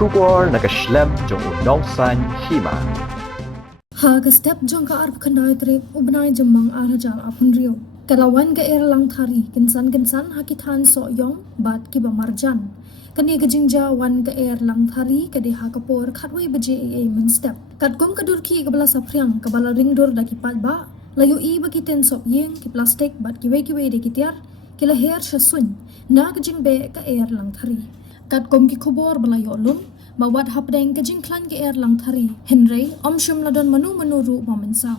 Shubor nakaslem jong unong san Hima. Haga step jong ka arp kanai trip ubnai jamang arajal apun rio. Kalawan ga Langthari kinsan hakitan Sohiong bat kiba marjan. Kani gajingja wan ga Langthari kade hakapor khatwai baje men step. Kat kom kadurki kabala sapriang kabala ringdor da kipat ba. Layu I bagi ten sop Ïing ki plastik bat kiwe de kitiar kila her Shasuiñ na gajing be ga Langthari. Kat kom ki khobor balayo lum mawat hapdeng kajing Khlaiñ ga Langthari Henry omshum ladon manu ru momensaw.